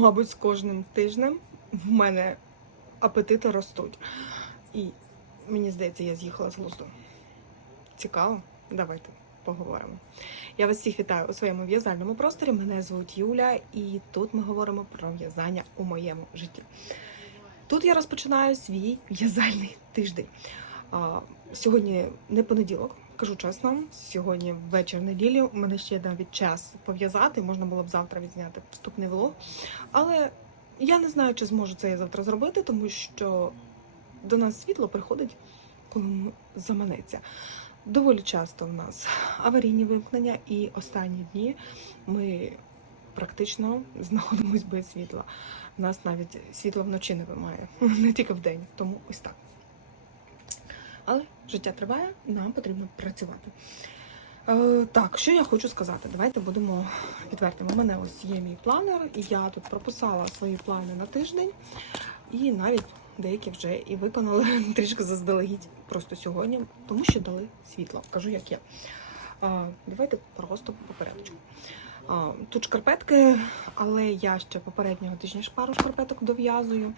мабуть, з кожним тижнем в мене апетити ростуть. І мені здається, я з'їхала з глузду. Цікаво? Давайте поговоримо. Я вас всіх вітаю у своєму в'язальному просторі. Мене звуть Юля, і тут ми говоримо про в'язання у моєму житті. Тут я розпочинаю свій в'язальний тиждень. Сьогодні не понеділок, кажу чесно. Сьогодні вечір неділі. У мене ще навіть час пов'язати. Можна було б завтра відзняти вступний влог. Але я не знаю, чи зможу це я завтра зробити, тому що до нас світло приходить, коли заманеться. Доволі часто в нас аварійні вимкнення, і останні дні ми практично знаходимось без світла. У нас навіть світло вночі не вимає, не тільки вдень, тому ось так. Але життя триває, нам потрібно працювати. Е, так, що я хочу сказати? Давайте будемо відвертими. У мене ось є мій планер, і я тут прописала свої плани на тиждень, і навіть деякі вже і виконали трішки заздалегідь просто сьогодні, тому що дали світло. Кажу, як є. А, давайте просто по порядку. Тут шкарпетки, але я ще попереднього тижня пару шкарпеток дов'язую.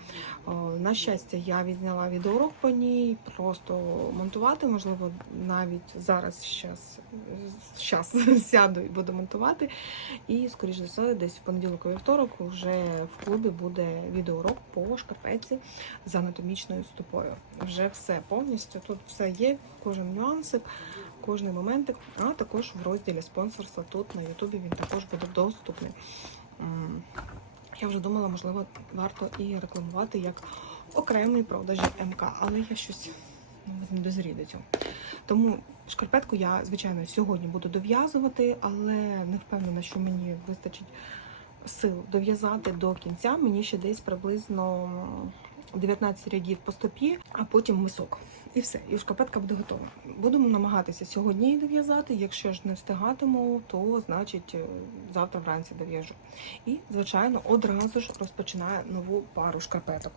На щастя, я відзняла відеоурок по ній, просто монтувати, можливо, навіть зараз щас, щас сяду і буду монтувати. І, скоріш за все, десь в понеділок і вівторок вже в клубі буде відеоурок по шкарпетці з анатомічною стопою. Вже все повністю. Тут все є, кожен нюансик, кожний моментик, а також в розділі спонсорства тут на Ютубі він також буде доступний. Я вже думала, можливо, варто і рекламувати як окремі продажі МК, але я щось не дозрію до цього. Тому шкарпетку я, звичайно, сьогодні буду дов'язувати, але не впевнена, що мені вистачить сил дов'язати до кінця. Мені ще десь приблизно 19 рядів по стопі, а потім мисок. І все, і шкарпетка буде готова. Будемо намагатися сьогодні її дов'язати. Якщо ж не встигатиму, то значить е, завтра вранці дов'яжу. І, звичайно, одразу ж розпочинаю нову пару шкарпеток.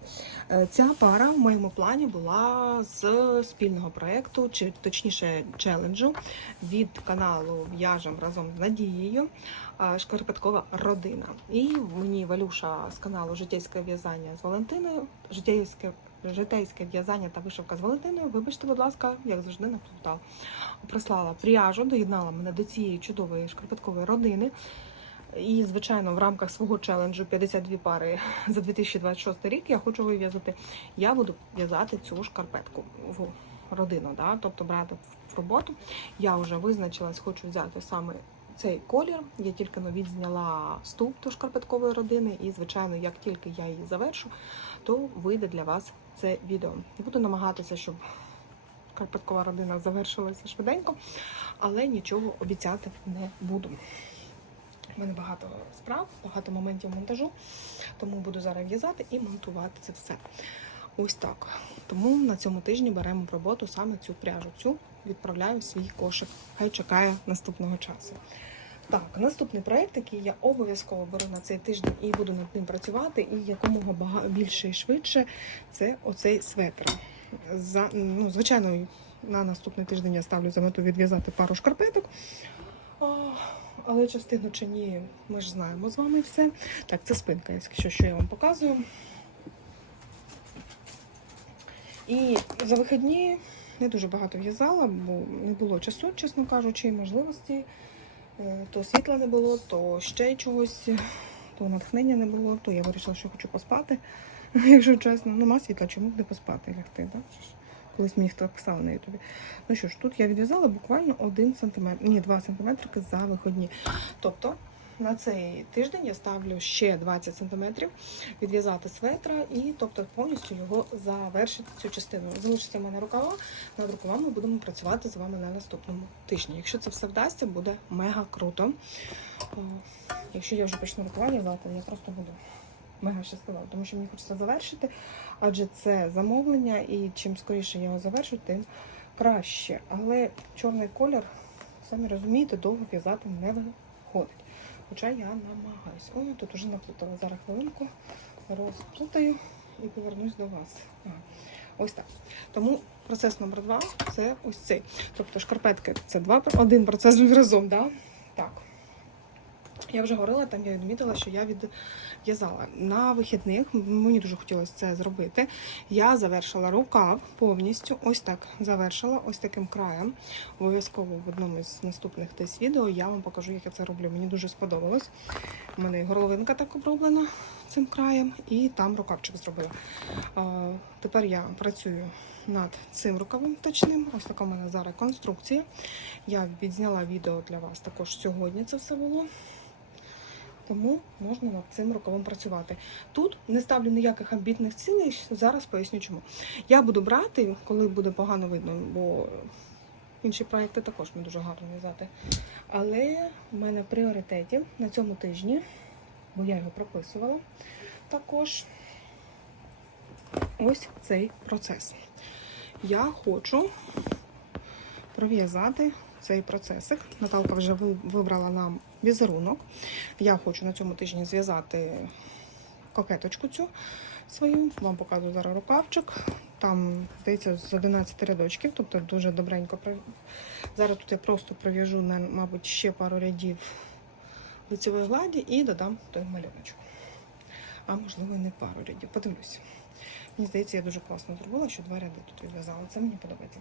Е, Ця пара в моєму плані була з спільного проєкту, чи точніше челенджу від каналу В'яжем разом з Надією. Шкарпеткова родина. І мені Валюша з каналу Житейське в'язання з Валентиною, житейське житейське в'язання та вишивка з Валентиною. Вибачте, будь ласка, як завжди наплутав. Прислала пряжу, доєднала мене до цієї чудової шкарпеткової родини. І, звичайно, в рамках свого челенджу 52 пари за 2026 рік я хочу вив'язати. Я буду в'язати цю шкарпетку в родину, да? тобто брати в роботу. Я вже визначилась, хочу взяти саме цей колір. Я тільки но відзняла ступ до шкарпеткової родини, і, звичайно, як тільки я її завершу, то вийде для вас це відео. Буду намагатися, щоб шкарпеткова родина завершилася швиденько, але нічого обіцяти не буду. У мене багато справ, багато моментів монтажу, тому буду зараз в'язати і монтувати це все. Ось так. Тому на цьому тижні беремо в роботу саме цю пряжу. Цю відправляю в свій кошик. Хай чекає наступного часу. Так, наступний проєкт, який я обов'язково беру на цей тиждень і буду над ним працювати, і якомога бага- більше і швидше, це оцей светр. За, ну, звичайно, на наступний тиждень я ставлю за мету відв'язати пару шкарпеток. Але частину чи ні, ми ж знаємо з вами все. Так, це спинка, якщо що я вам показую. І за вихідні не дуже багато в'язала, бо не було часу, чесно кажучи, і можливості. Е, То світла не було, то ще чогось, то натхнення не було, то я вирішила, що хочу поспати, якщо чесно. Нема світла, чому б не поспати лягти, так? Колись мені хто писав на ютубі. Ну що ж, тут я відв'язала буквально 1 см, ні, 2 см за виходні. Тобто на цей тиждень я ставлю ще 20 см відв'язати светра і тобто повністю його завершити цю частину. Залишиться в мене рукава. Над рукавами будемо працювати з вами на наступному тижні. Якщо це все вдасться, буде мега круто. Якщо я вже почну рукава в'язати, я просто буду мега щаслива, тому що мені хочеться завершити, адже це замовлення, і чим скоріше я його завершу, тим краще. Але чорний колір, самі розумієте, довго в'язати не виходить. Хоча я намагаюсь. Ой, тут уже наплутала. Зараз хвилинку розплутаю і повернусь до вас. А, Ось так. Тому процес номер два це ось цей. Тобто шкарпетки це два, один процес разом, да? Так. Я вже говорила, там я відмітила, що я відв'язала. На вихідних мені дуже хотілося це зробити. Я завершила рукав повністю. Ось так завершила, ось таким краєм. Обов'язково в одному з наступних десь відео я вам покажу, як я це роблю. Мені дуже сподобалось. У мене і горловинка так оброблена цим краєм, і там рукавчик зробила. Тепер я працюю над цим рукавом точним. Ось така в мене зараз конструкція. Я відзняла відео для вас також сьогодні. Це все було. Тому можна над цим рукавом працювати. Тут не ставлю ніяких амбітних цілей. Зараз поясню чому. Я буду брати, коли буде погано видно, бо інші проекти також не дуже гарно в'язати. Але в мене в пріоритеті на цьому тижні, бо я його прописувала, також ось цей процес. Я хочу пров'язати цей процесик. Наталка вже вибрала нам візерунок. Я хочу на цьому тижні зв'язати кокеточку цю свою. Вам показую зараз рукавчик. Там, здається, з 11 рядочків, тобто дуже добренько. Зараз тут я просто пров'яжу, мабуть, ще пару рядів лицевої гладі і додам той малюночок. А можливо, і не пару рядів. Подивлюся. Мені здається, я дуже класно зробила, що два ряди тут відв'язала. Це мені подобається.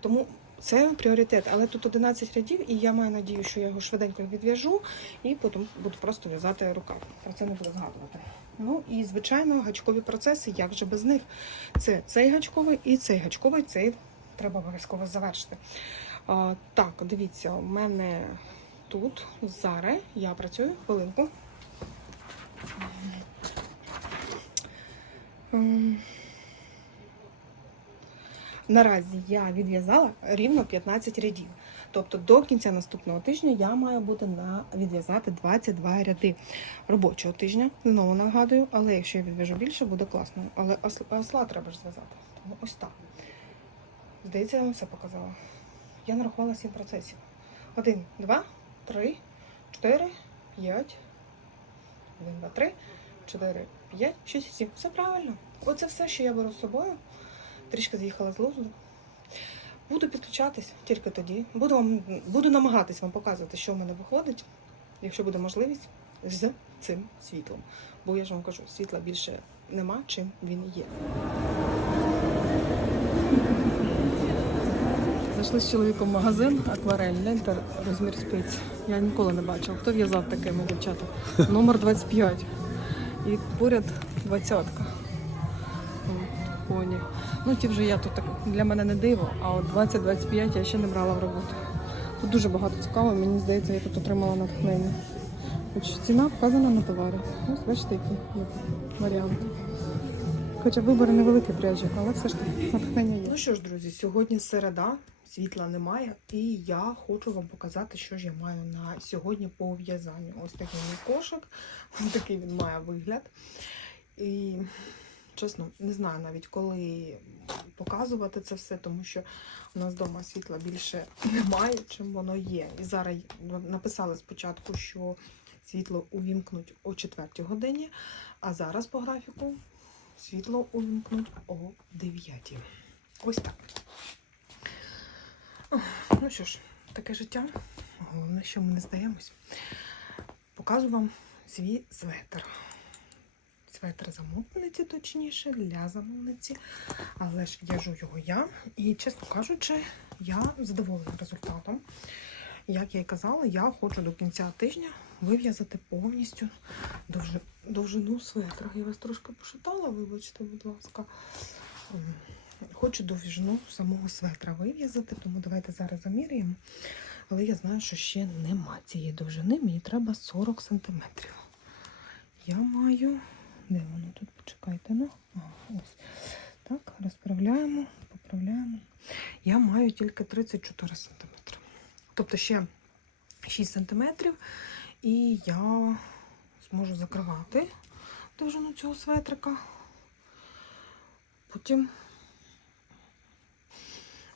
Тому це пріоритет. Але тут 11 рядів, і я маю надію, що я його швиденько відв'яжу, і потім буду просто в'язати рукав. Про це не буду згадувати. Ну і звичайно, гачкові процеси, як же без них. Це цей гачковий і цей гачковий, цей треба обов'язково завершити. А, так, дивіться, у мене тут зараз я працюю хвилинку. Наразі я відв'язала рівно 15 рядів. Тобто до кінця наступного тижня я маю бути на відв'язати 22 ряди робочого тижня. Знову нагадую, але якщо я відв'яжу більше, буде класно. Але осла, треба ж зв'язати. Тому ось так. Здається, я вам все показала. Я нарахувала 7 процесів. Один, два, три, чотири, п'ять. Один, два, три, чотири, п'ять, шість, сім. Все правильно. Оце все, що я беру з собою трішки з'їхала з лузу. Буду підключатись тільки тоді. Буду вам, буду намагатись вам показувати, що в мене виходить, якщо буде можливість, з цим світлом. Бо я ж вам кажу, світла більше нема, чим він є. Зайшли з чоловіком в магазин, акварель, лента, розмір спиць. Я ніколи не бачила, хто в'язав таке такими дівчата. Номер 25. І поряд двадцятка поні. Ну ті вже я тут так для мене не диво, а от 20-25 я ще не брала в роботу. Тут дуже багато цікавого, мені здається, я тут отримала натхнення. Хоч ціна вказана на товари. Ну, ось бачите, які є варіанти. Хоча вибори невеликі пряжі, але все ж таки натхнення є. Ну що ж, друзі, сьогодні середа, світла немає, і я хочу вам показати, що ж я маю на сьогодні по в'язанню. Ось такий мій кошик, ось такий він має вигляд. І чесно, не знаю навіть коли показувати це все, тому що у нас вдома світла більше немає, чим воно є. І зараз написали спочатку, що світло увімкнуть о 4 годині, а зараз по графіку світло увімкнуть о 9. Ось так. Ну що ж, таке життя. Головне, що ми не здаємось. Показую вам свій светр. Светр замовниці, точніше, для замовниці. Але ж в'яжу його я. І, чесно кажучи, я задоволена результатом. Як я і казала, я хочу до кінця тижня вив'язати повністю довжину светра. Я вас трошки пошатала, вибачте, будь ласка. Хочу довжину самого светра вив'язати, тому давайте зараз заміряємо. Але я знаю, що ще нема цієї довжини, мені треба 40 см. Я маю. Де воно тут? Почекайте, ну. Ось. Так, розправляємо, поправляємо. Я маю тільки 34 см. Тобто ще 6 см, і я зможу закривати довжину цього светрика. Потім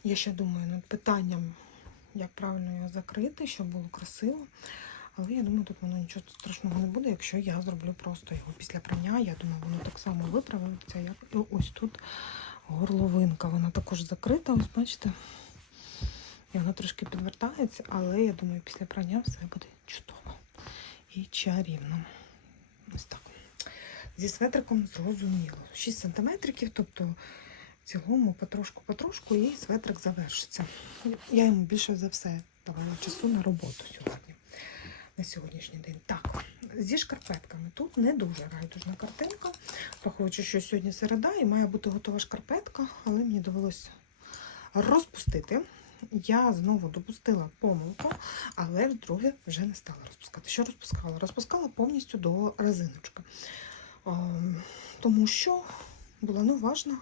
я ще думаю над питанням, як правильно його закрити, щоб було красиво. Але я думаю, тут воно нічого страшного не буде, якщо я зроблю просто його після прання. Я думаю, воно так само виправиться. Як... І ось тут горловинка, вона також закрита, ось бачите. І вона трошки підвертається, але я думаю, після прання все буде чудово. і чарівно. Ось так. Зі светриком зрозуміло. 6 сантиметриків, тобто цілому потрошку-потрошку і светрик завершиться. Я йому більше за все давала часу на роботу сьогодні, на сьогоднішній день. Так, зі шкарпетками. Тут не дуже райдужна картинка. Враховуючи, що сьогодні середа і має бути готова шкарпетка, але мені довелося розпустити. Я знову допустила помилку, але вдруге вже не стала розпускати. Що розпускала? Розпускала повністю до резиночки. Ем, Тому що була неуважна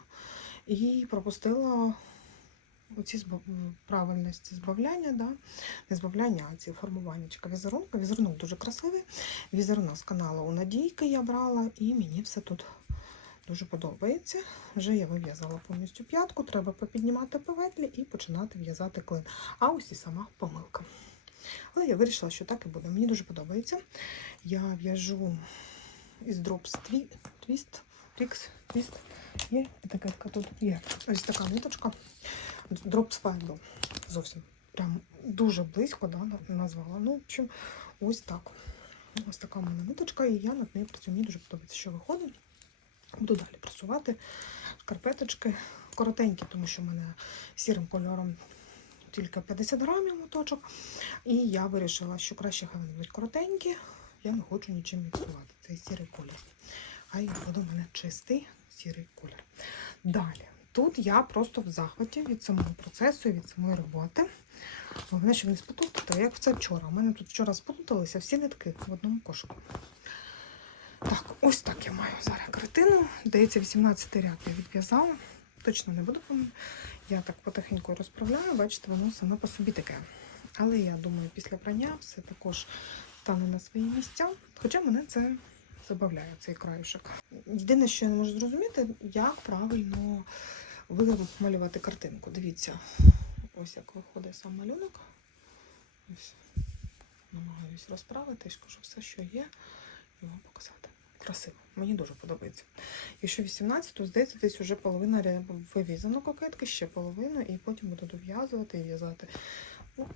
і пропустила оці збав... правильності збавляння, да? не збавляння, а ці формування візерунка. Візерунок дуже красивий. Візерунок з каналу у Надійки я брала, і мені все тут дуже подобається. Вже я вив'язала повністю п'ятку, треба попіднімати петлі і починати в'язати клин. А ось і сама помилка. Але я вирішила, що так і буде. Мені дуже подобається. Я в'яжу із Drops Twi- Twist, Twix, Twist. Є етикетка тут є. Ось така ниточка. Fiber. Зовсім. Прям дуже близько да, назвала. Ну, в общем, ось так. Ось така в мене ниточка, і я над нею працюю. Мені дуже подобається, що виходить. Буду далі працювати. Шкарпеточки коротенькі, тому що в мене сірим кольором тільки 50 грамів моточок. І я вирішила, що краще хай вони будуть коротенькі. Я не хочу нічим міксувати. Цей сірий колір. Хай буде у мене чистий сірий колір. Далі. Тут я просто в захваті від самого процесу від самої роботи. Головне, щоб не спутати, як це вчора. У мене тут вчора спуталися всі нитки в одному кошику. Так, ось так я маю зараз картину. Здається, 18 ряд я відв'язала. Точно не буду. Я так потихеньку розправляю, бачите, воно саме по собі таке. Але я думаю, після прання все також стане на свої місця. Хоча мене це забавляє, цей краюшок. Єдине, що я не можу зрозуміти, як правильно вималювати картинку. Дивіться, ось як виходить сам малюнок. Ось намагаюсь розправити скажу все, що є, і вам показати. Красиво, мені дуже подобається. Якщо 18, то здається, десь вже половина вивізано кокетки, ще половину, і потім буду дов'язувати і в'язати. Ну,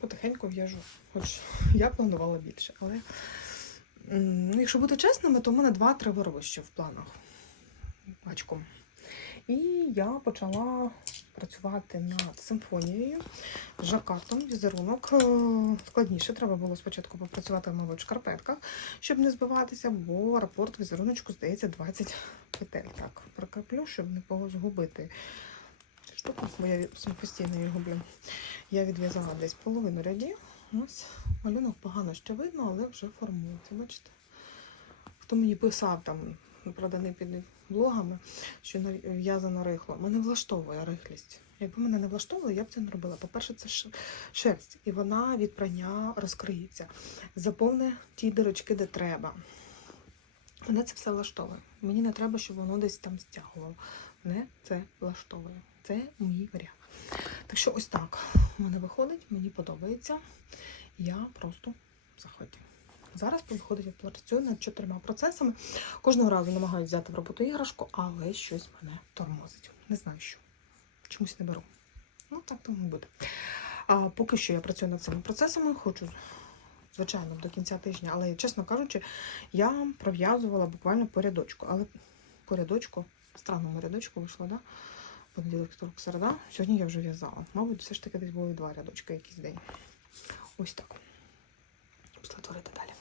потихеньку в'яжу. Хоч я планувала більше. Але якщо бути чесними, то в мене 2-3 вироби в планах пачком. І я почала працювати над симфонією, жакартом, візерунок. Е, Складніше треба було спочатку попрацювати, в шкарпетках, щоб не збиватися, бо рапорт візеруночку, здається, 20 петель. Так, прикріплю, щоб не позгубити цю штуку, бо я постійно її гублю. Я відв'язала десь половину рядів. Ось малюнок погано ще видно, але вже формується. Бачите? Хто мені писав там, проданий під блогами, що в'язано рихло. Мене влаштовує рихлість. Якби мене не влаштовувало, я б це не робила. По-перше, це шерсть, і вона від прання розкриється. Заповне ті дирочки, де треба. Мене це все влаштовує. Мені не треба, щоб воно десь там стягувало. Мене це влаштовує. Це мій варіант. Так що ось так у мене виходить, мені подобається. Я просто в захваті. Зараз працюю над чотирма процесами. Кожного разу намагаюся взяти в роботу іграшку, але щось мене тормозить. Не знаю що. Чомусь не беру. Ну, так тому буде. А поки що я працюю над цими процесами, хочу, звичайно, до кінця тижня, але, чесно кажучи, я пров'язувала буквально по рядочку. Але по рядочку, странному рядочку вийшло, да? Понеділок, вівторок, середа. Сьогодні я вже в'язала. Мабуть, все ж таки десь були два рядочки якийсь день. Ось так. Пішла творити далі.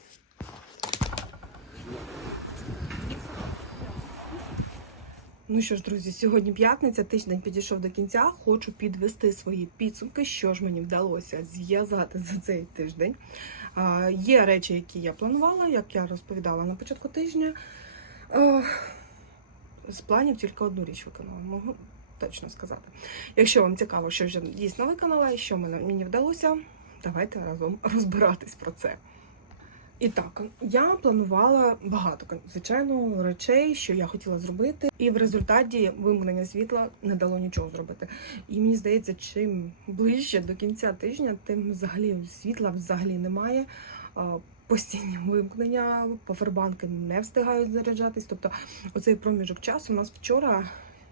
Ну що ж, друзі, сьогодні п'ятниця, тиждень підійшов до кінця. Хочу підвести свої підсумки, що ж мені вдалося зв'язати за цей тиждень. А, є речі, які я планувала, як я розповідала на початку тижня. А, з планів тільки одну річ виконала, можу точно сказати. Якщо вам цікаво, що вже дійсно виконала і що мені вдалося, давайте разом розбиратись про це. І так, я планувала багато, звичайно, речей, що я хотіла зробити, і в результаті вимкнення світла не дало нічого зробити. І мені здається, чим ближче до кінця тижня, тим взагалі світла взагалі немає. Постійні вимкнення, повербанки не встигають заряджатись. Тобто, оцей проміжок часу у нас вчора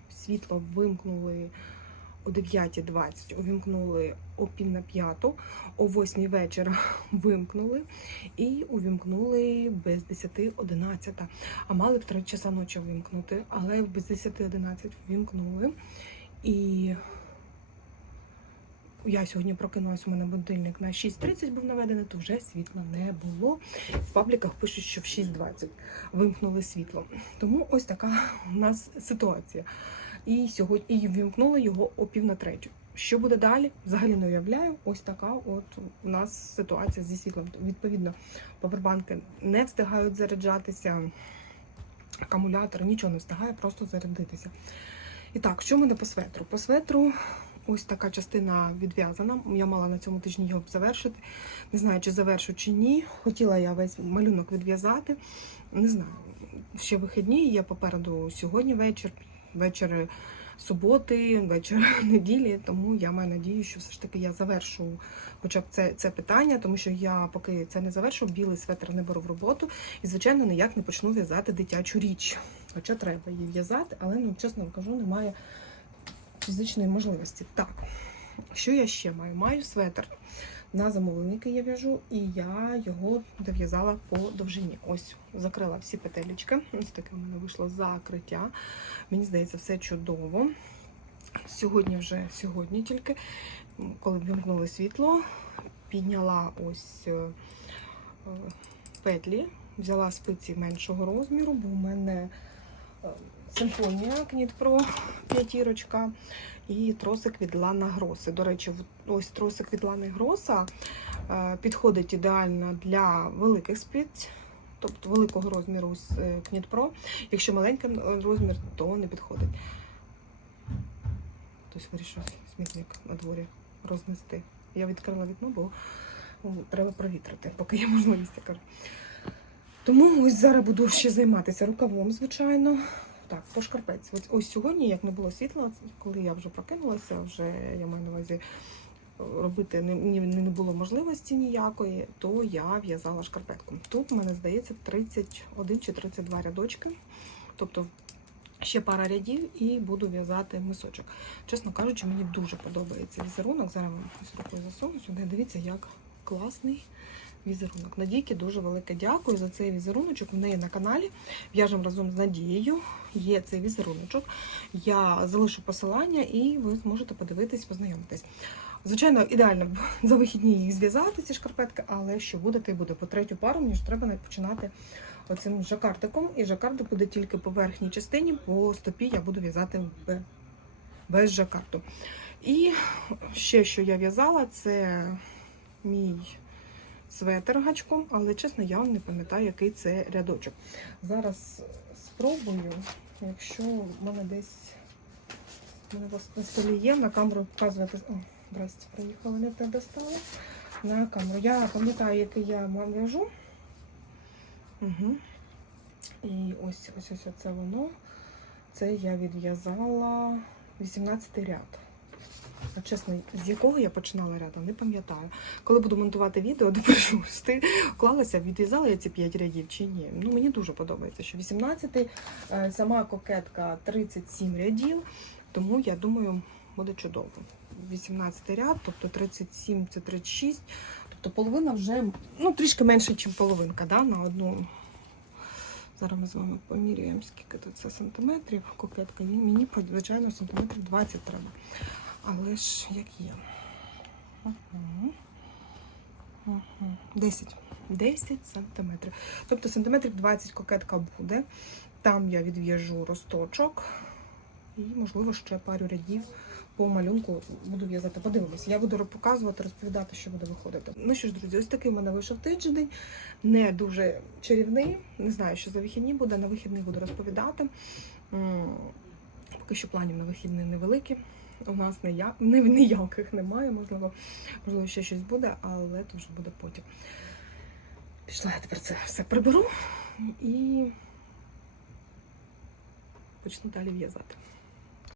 світло вимкнули о о 9.20 увімкнули о пів на п'яту, о 8 вечора вимкнули і увімкнули без 10.11. А мали в 3 часа ночі вимкнути, але без 10.11 вимкнули. І я сьогодні прокинулась, у мене будильник на 6.30 був наведений, то вже світла не було. В пабліках пишуть, що в 6.20 вимкнули світло. Тому ось така у нас ситуація. І сьогодні і вимкнули його о пів на третю. Що буде далі? Взагалі не уявляю. Ось така от у нас ситуація зі світлом. Відповідно, павербанки не встигають заряджатися, акумулятор нічого не встигає, просто зарядитися. І так, що в мене по светру? По светру ось така частина відв'язана. Я мала на цьому тижні його завершити. Не знаю, чи завершу, чи ні. Хотіла я весь малюнок відв'язати. Не знаю. Ще вихідні є попереду сьогодні вечір, вечір суботи, вечір неділі. Тому я маю надію, що все ж таки я завершу хоча б це, це питання, тому що я поки це не завершу, білий светр не беру в роботу і, звичайно, ніяк не почну в'язати дитячу річ. Хоча треба її в'язати, але ну чесно кажу, немає фізичної можливості. Так, що я ще маю? Маю светр на замовлення, який я в'яжу, і я його дов'язала по довжині. Ось закрила всі петелечки. Ось таке в мене вийшло закриття. Мені здається, все чудово. Сьогодні вже сьогодні тільки, коли вимкнули світло, підняла ось е, е, петлі, взяла спиці меншого розміру, бо в мене симфонія Кніт Pro п'ятірочка і тросик від Лана Гроси. До речі, ось тросик від Лани Гроса е, підходить ідеально для великих спиць. Тобто великого розміру з е, Кніт Pro. Якщо маленький розмір, то не підходить. Хтось вирішив смітник на дворі рознести. Я відкрила вікно, бо треба провітрити, поки є можливість. Тому ось зараз буду ще займатися рукавом, звичайно. Так, по шкарпець. Ось, сьогодні, як не було світла, коли я вже прокинулася, вже я маю на увазі робити не, не було можливості ніякої, то я в'язала шкарпетку. Тут, в мене здається, 31 чи 32 рядочки. Тобто ще пара рядів і буду в'язати мисочок. Чесно кажучи, мені дуже подобається візерунок. Зараз вам рукою засуну сюди. Дивіться, як класний візерунок. Надійки дуже велике дякую за цей візеруночок. У неї на каналі в'яжемо разом з Надією. Є цей візеруночок. Я залишу посилання і ви зможете подивитись, познайомитись. Звичайно, ідеально за вихідні їх зв'язати, ці шкарпетки, але що буде, то й буде. По третю пару мені ж треба починати оцим жакартиком. І жакартик буде тільки по верхній частині, по стопі я буду в'язати без жакарту. І ще що я в'язала, це мій светр гачком, але чесно, я вам не пам'ятаю, який це рядочок. Зараз спробую, якщо в мене десь в мене на столі є, на камеру показувати. О, здрасте, приїхала, не те достала. На камеру. Я пам'ятаю, який я вам в'яжу. Угу. І ось ось ось це воно. Це я відв'язала 18 ряд. А чесно, з якого я починала ряду, не пам'ятаю. Коли буду монтувати відео, допишу, ти вклалася, відв'язала я ці 5 рядів чи ні. Ну, мені дуже подобається, що 18, е, сама кокетка 37 рядів, тому я думаю, буде чудово. 18 ряд, тобто 37 це 36, тобто половина вже ну, трішки менше, ніж половинка, да, на одну. Зараз ми з вами поміряємо, скільки тут це сантиметрів. Кокетка. Ні, Мені, звичайно, сантиметрів 20 треба. Але ж як є. Угу. Угу. 10. 10 сантиметрів. Тобто сантиметрів 20 кокетка буде. Там я відв'яжу росточок. І, можливо, ще пару рядів по малюнку буду в'язати. Подивимося. Я буду показувати, розповідати, що буде виходити. Ну що ж, друзі, ось такий в мене вийшов тиждень. Не дуже чарівний. Не знаю, що за вихідні буде. На вихідний буду розповідати. Поки що планів на вихідні невеликі. У нас ніяк, ні- ніяких немає, можливо, можливо, ще щось буде, але то вже буде потім. Пішла я тепер це все приберу і почну далі в'язати.